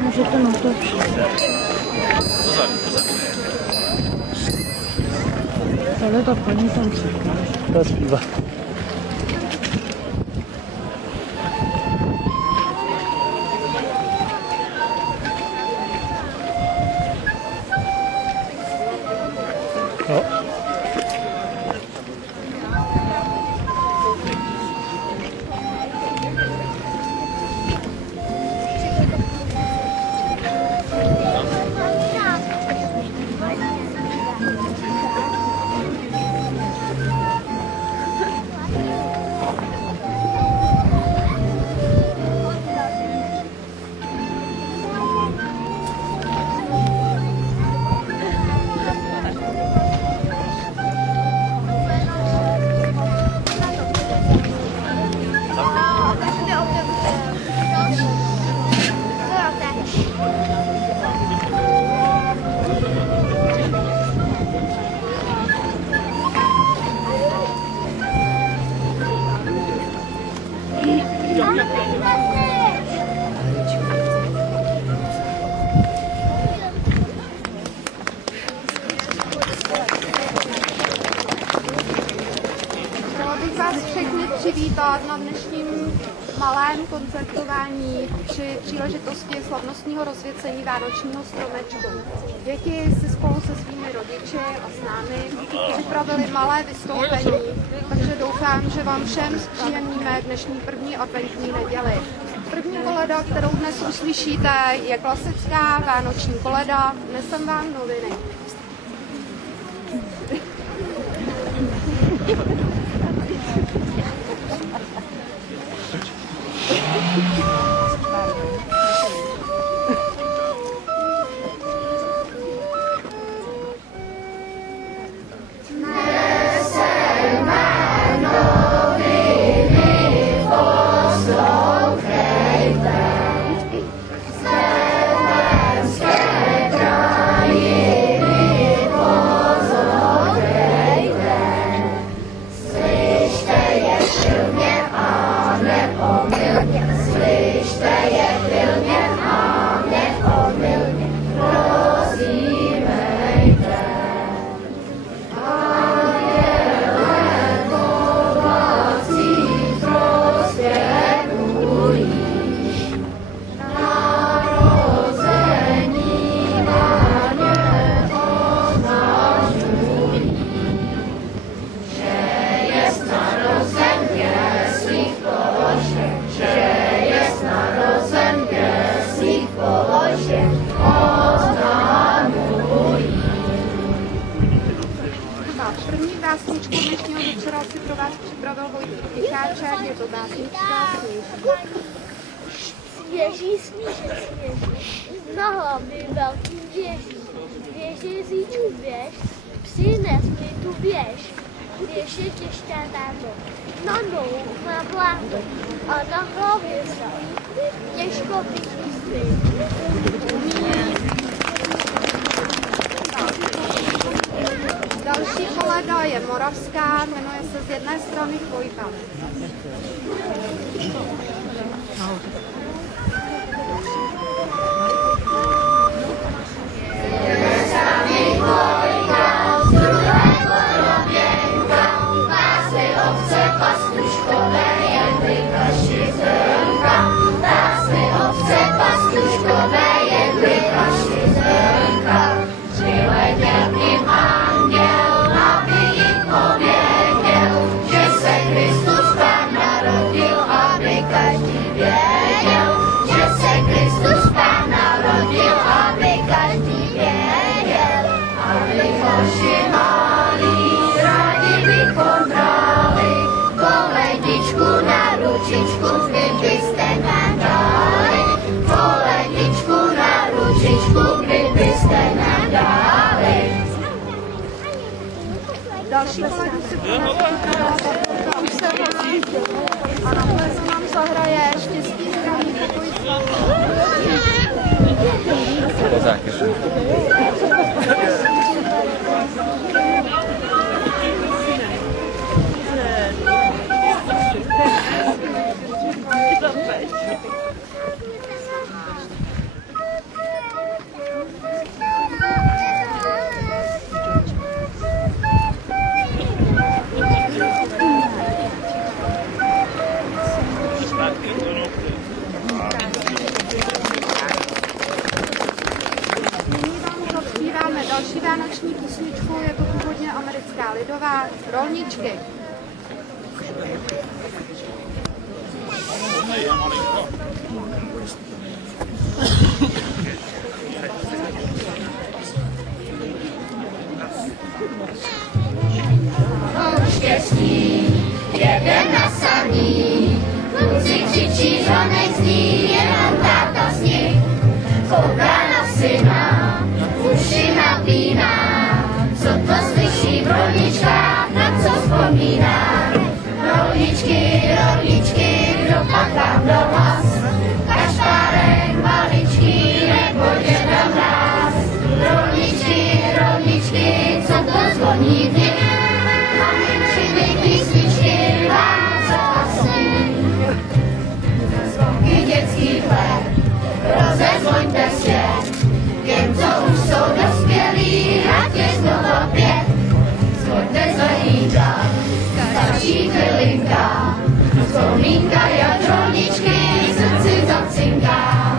Můžete natočit. Ale ta paní tam čeká. Ta zpívá. No. Přivítat na dnešním malém koncertování při příležitosti slavnostního rozsvěcení vánočního stromečku. Děti si spolu se svými rodiči a s námi připravili malé vystoupení, takže doufám, že vám všem zpříjemníme dnešní první adventní neděli. První koleda, kterou dnes uslyšíte, je klasická vánoční koleda Nesem vám noviny. Básničku dnešního večera si pro vás připravil Vojtěch Picháček, je to básnička Sněží. Sněží, sněží, sněží, na hlavě velký běží, běží zíčku běž, přines mi tu běž, běž je těžké táto, na nohu má vládu a na hlavě se těžko vyčíslit. Další koleda je moravská, jmenuje se Z jedné strany Chvojka. Další koledu si a na plesu nám zahraje Štěstí zdraví pokoj vánoční písničku, je to původně americká lidová, Rolničky. Štěstí, jeden na saní, kluci křičí, zvonek zní, jenom táta z nich kouká na syna, uši napíná, co to slyší v rolničkách, na co vzpomíná. Rolničky, rolničky, kdo pak vám do hlas, kašpárek maličký, nebo děda mráz. Rolničky, rolničky, co to zvoní v nich, maminčiny písničky vám zahasí. Zvonky dětských let, rozezvoňte svět, těm, co už jsou dospělí, ať je znovu opět. Zvoňte zvoníka, starší chvilinka, vzpomínka jak rolničky, srdci zacinká.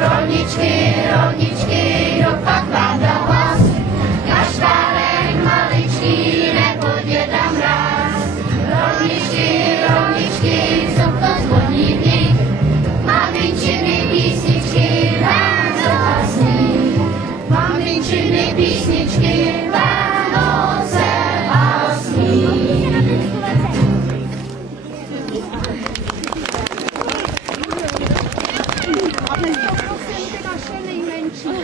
Rolničky, rolničky, kdo pak vám dá hlas, kašpárek maličký, nebo děda mráz. Rolničky, rolničky, co to zvoní v nich, maminčiny písničky vám zahasní. Maminčiny písničky Vánoce hasní. A teď poprosím ty naše nejmenší.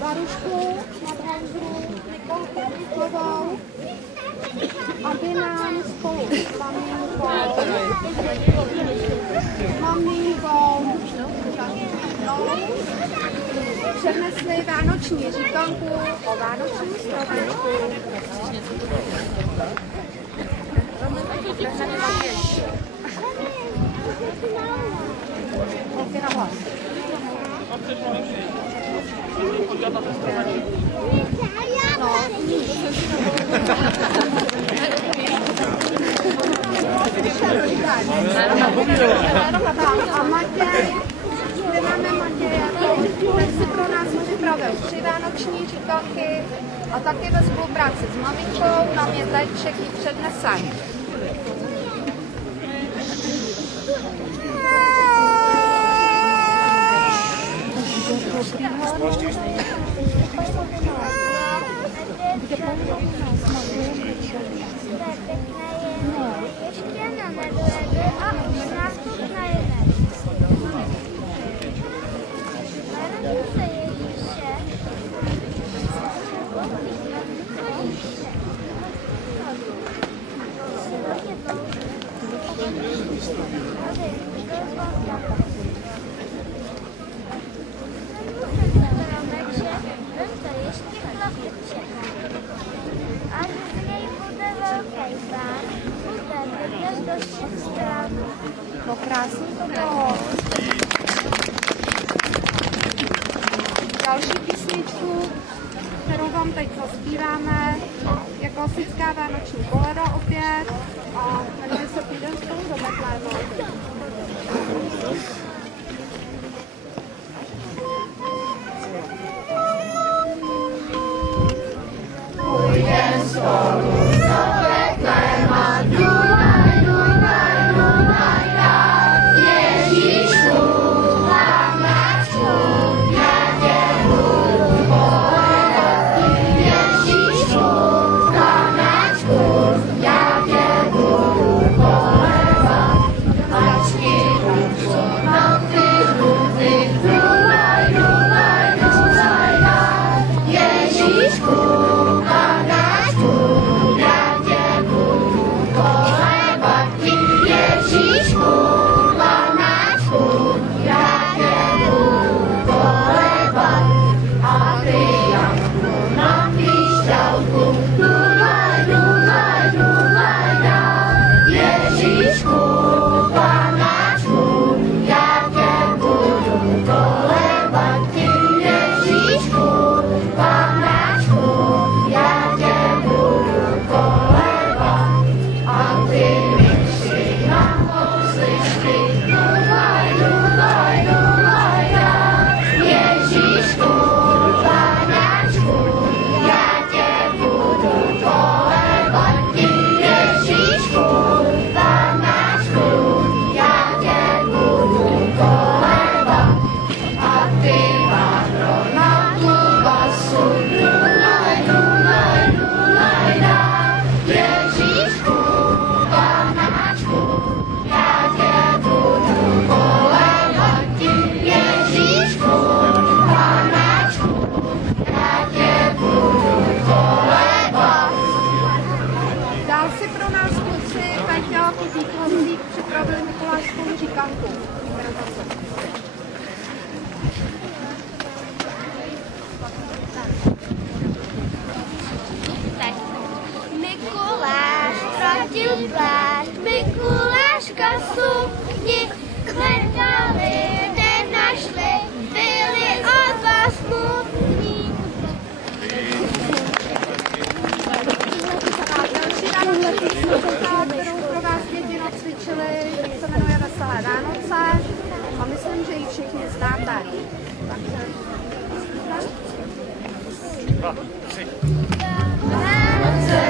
Barušku, Nadhondru, Nikolku Nikovou, aby nám spolu s maminkou přednesli vánoční říkanku o vánočním stromečku. Holky na hlas. A Matěj, zpěváme Matěje, ten si pro nás připravil 3 vánoční říkanky a taky ve spolupráci s maminkou nám je teď všechny přednesají. No krásný to bylo. Další písničku, kterou vám teď zaspíváme, je klasická vánoční koleda opět a jmenuje se Půjdem spolu do Betléma. Půjdem spolu do Betléma, Dunaj, Dunaj, Dunaj, dát Ježíšku, Pánáčku, já tě budu polevat. Ježíšku, Pánáčku, já tě budu polevat. Mačky,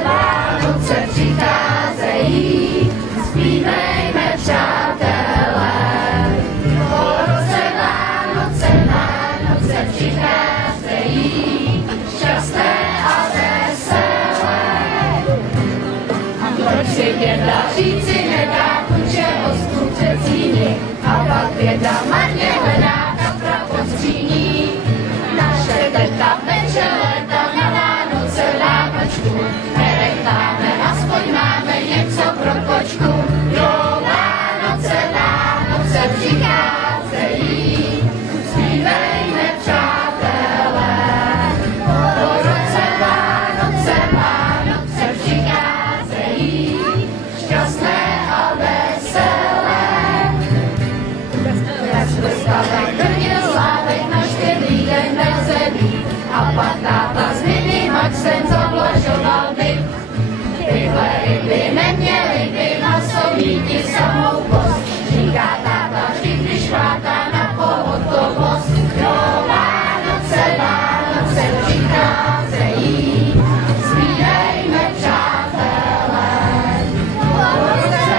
Vánoce přicházejí, zpívejme přátelé. Po roce Vánoce přicházejí, šťastné a veselé. A proč si věda říci nedá, kuče hostů přecíní, a pak věda marně hledá kapra pod skříní. Naše teta peče léta na Vánoce lápačku, nerechtáme, aspoň máme něco pro kočku. Jo, Vánoce přicházejí, zpívejme přátelé. Po roce Vánoce přicházejí, šťastné a veselé. Bez bleskavek, krně slávek na štědrý den veselý, a pak táta s Miným Maxem zavlažoval byt. Tyhle ryby neměly by masovníky samou kost, říká táta vždy, když chvátá na pohotovost. Jo, Vánoce přicházejí, zpívejme přátelé. Po roce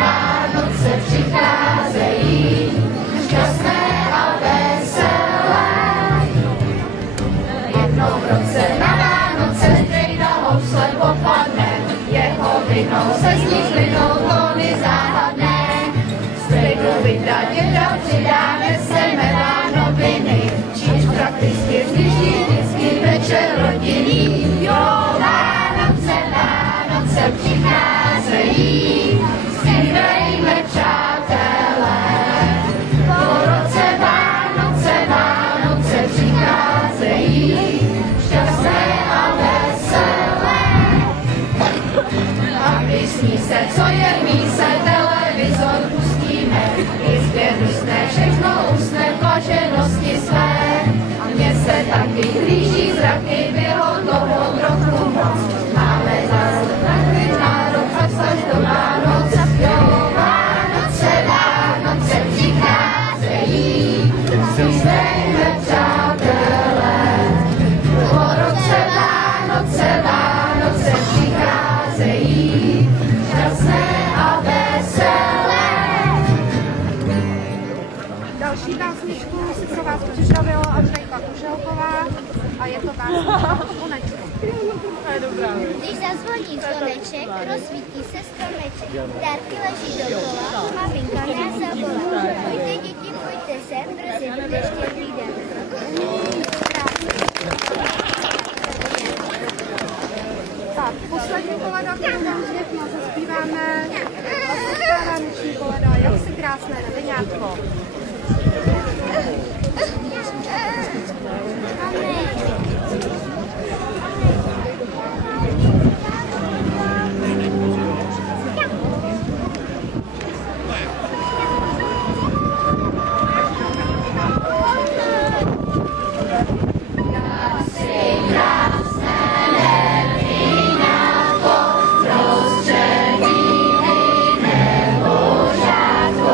Vánoce přicházejí, šťastné a veselé. Jednou v roce na Vánoce strejda housle popadne, jeho vinou se z ní zlynou vlny záhadné. Strejdu vyda děda přidá, neseme vánoviny, čímž prakticky vždycky večer rodinný. Jo, Vánoce přicházejí, zpívejme přátelé. Po roce Vánoce přicházejí, šťastné a veselé. A vysní se, co je míse, televizor pustíme, jistě dusne, všechno usne v blaženosti své. A mně se taky blíží zraky, bylo toho trochu moc. Máme zase takový nárok, až až do Vánoc. Jo, Vánoce přicházejí, zpívejme přátelé. Po roce Vánoce přicházejí, šťastné a veselé. Další básničku si pro vás připravila Andrejka Kuželková a je to básnička Slunečko. Když zazvoní zvoneček, rozsvítí se stromeček. Dárky leží dokola, maminka nás zavolá. Pojďte děti, pojďte sem, brzy bude štědrý den. Tak, poslední koleda, kterou vám všechno zaspíváme, vánoční koleda, jak si krásné neviňátko. Prostředí nebo žádko,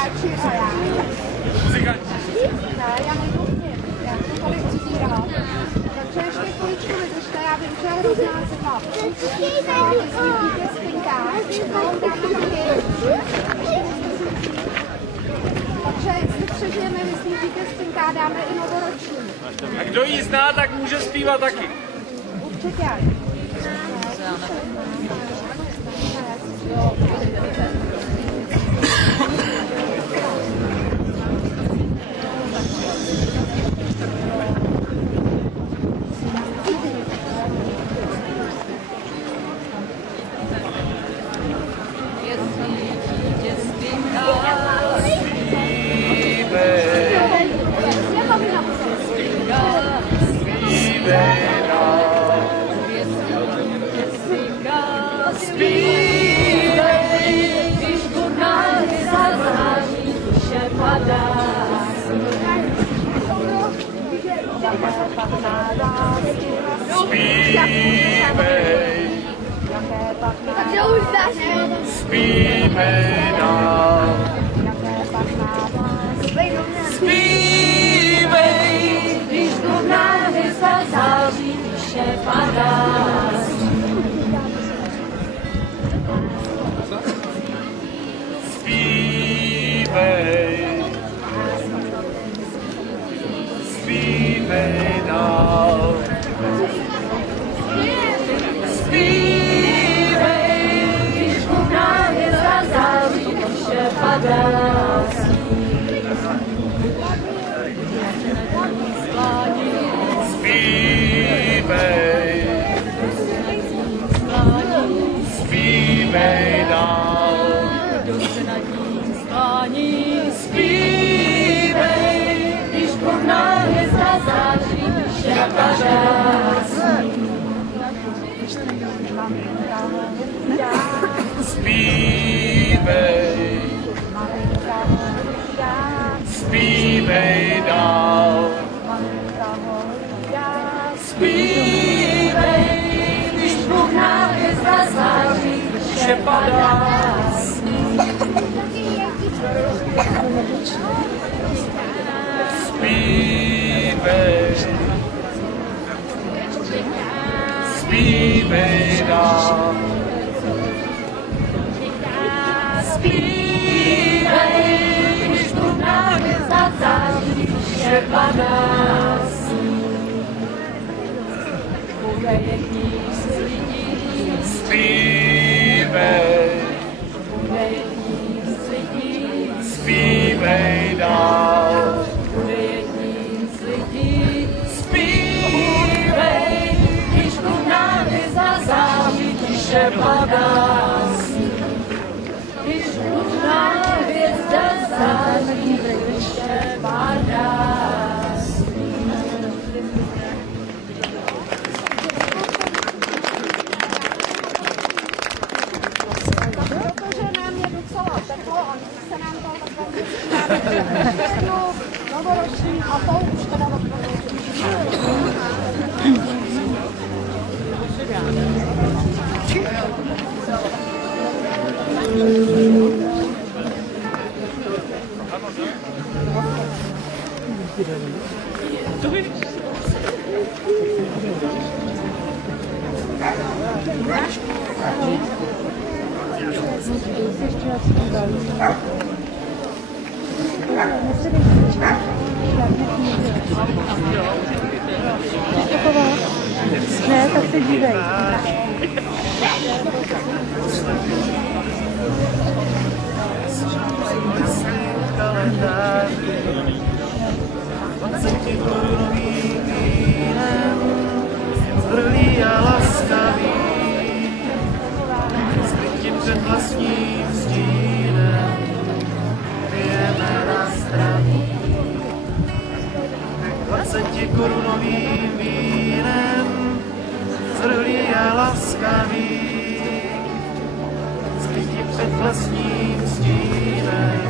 hráči a já. Ne, já nejdu k nim, já jsem tady přibírala. Takže ještě chviličku vydržte, já vím, že je hrozná zima. Dítě spinká, malou dáme taky. Takže jestli přežijeme, myslím, dítě spinká, dáme i novoroční. A kdo jí zná, tak může zpívat taky. Určitě. Takže už dáš. Zpívej nám. Zpívej, když dubná hvězda září, vše padá. Zpívej, zpívej dál. Zpívej, když dubná hvězda září, vše padá. Zpívej, zpívej dál. Zpívej, když dubná hvězda září, vše padá. Zpívej, zpívej dál. Zpívej, když dubná hvězda září, vše padá. Zpívej, zpívej dál. Zpívej, když dubná hvězda září, vše padá. Zpívej, zpívej dál. Zpívej, když dubná hvězda září, vše padá. Když dubná hvězda září, vše padá. Novoroční a to už teda Ne, tak se dívej. Zrlý a laskavý, zbytím před vlastním stínem, pijeme na zdraví. 20 korunovým vínem, zrlý a laskavý, zbytím před vlastním stínem,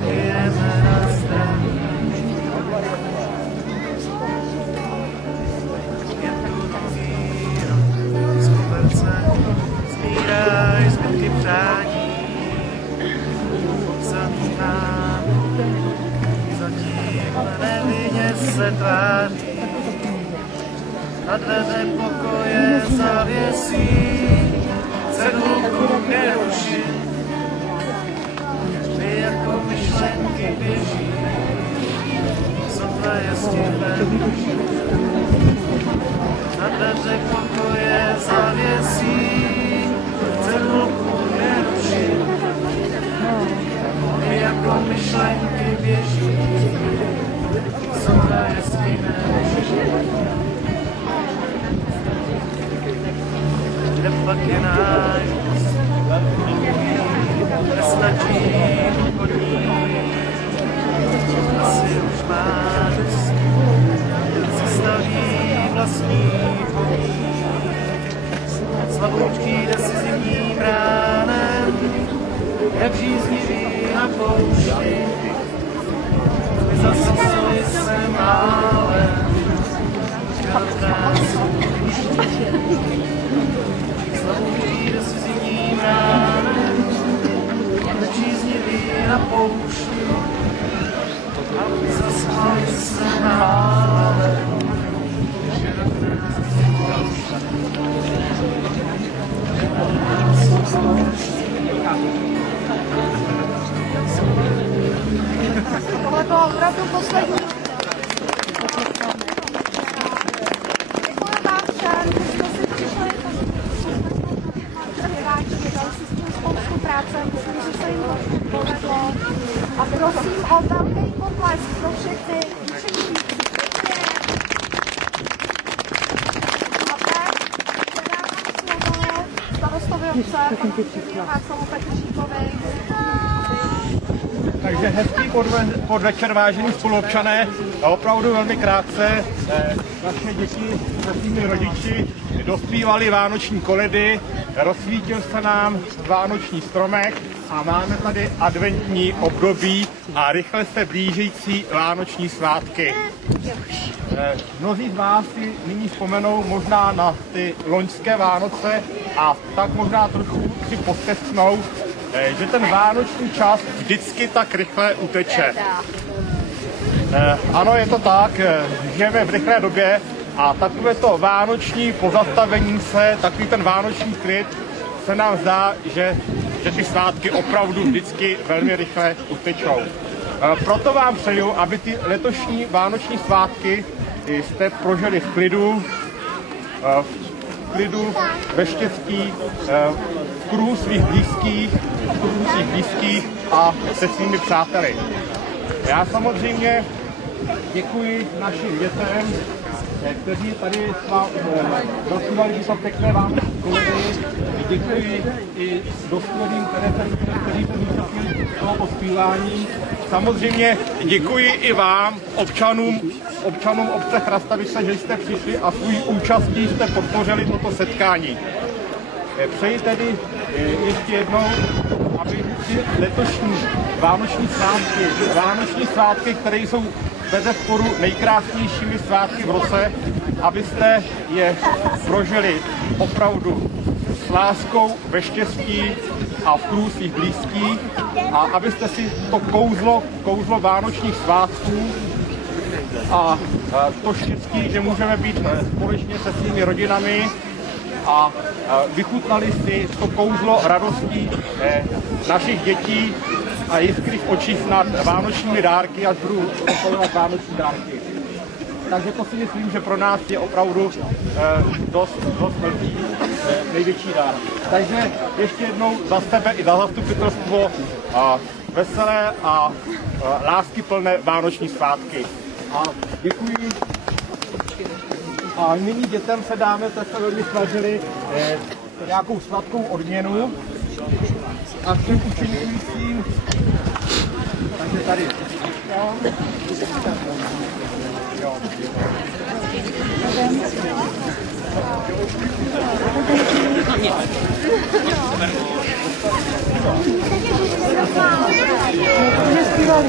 pijeme na zdraví. Zbíraj zbytky přání, popsaný se tváří, na dveře pokoje zavěsí, cedulku neruším, ty jako myšlenky běží, sotva je stihnem. Na dveře pokoje zavěsí, cedulku neruším, ty jako myšlenky běží, sotva je stihnem. Kde pak je náš nestačí chodí, asi už máš, si staví vlastní pomník. Slaboučký jde si zimním ránem, jak žíznivý na poušti. My zasazili se málem, slaboučký jde si zimním ránem, jak žíznivý na poušti. A my zasazili se málem. Tohle bylo opravdu poslední. Děkuji vám všem, že jste si přišli Piráti, dali si s tím spoustu práce, myslím, že se jim to povedlo. A prosím o velký potlesk pro všechny účastníky. A teď předávám slovo starostovi obce, panu Háclovu Petržíkovi. Takže hezký podvečer, vážení spoluobčané. A opravdu velmi krátce naše děti se svými rodiči dospívali vánoční koledy, rozsvítil se nám vánoční stromek a máme tady adventní období a rychle se blížící vánoční svátky. Mnozí z vás si nyní vzpomenou možná na ty loňské Vánoce a tak možná trochu si postesknou, že ten vánoční čas vždycky tak rychle uteče. Ano, je to tak, žijeme v rychlé době a takové to vánoční pozastavení se, takový ten vánoční klid se nám zdá, že ty svátky opravdu vždycky velmi rychle utečou. Proto vám přeju, aby ty letošní vánoční svátky jste prožili v klidu, ve štěstí, v kruhu svých blízkých a se svými přáteli. Já samozřejmě děkuji našim dětem, kteří tady dospívali tyto pěkné vánoční koledy. Děkuji i dospělým, kteří se zúčastnili toho ospívání. Samozřejmě děkuji i vám, občanům obce Chrastavice, že jste přišli a svou účastí jste podpořili toto setkání. Přeji tedy ještě jednou, aby ty letošní vánoční svátky, které jsou bezesporu nejkrásnějšími svátky v roce, abyste je prožili opravdu s láskou, ve štěstí a v kruhu svých blízkých a abyste si to kouzlo vánočních svátků a to štěstí, že můžeme být společně se svými rodinami a vychutnali si to kouzlo radostí našich dětí a jiskry v očích nad vánočními dárky, až budu rozpolovat vánoční dárky. Takže to si myslím, že pro nás je opravdu dost velký, největší dár. Takže ještě jednou za sebe i za zastupitelstvo veselé a láskyplné vánoční svátky. A děkuji. A nyní dětem se dáme, tak se velmi snažili nějakou sladkou odměnu. A všem učeníkům, takže tady. Zpívali.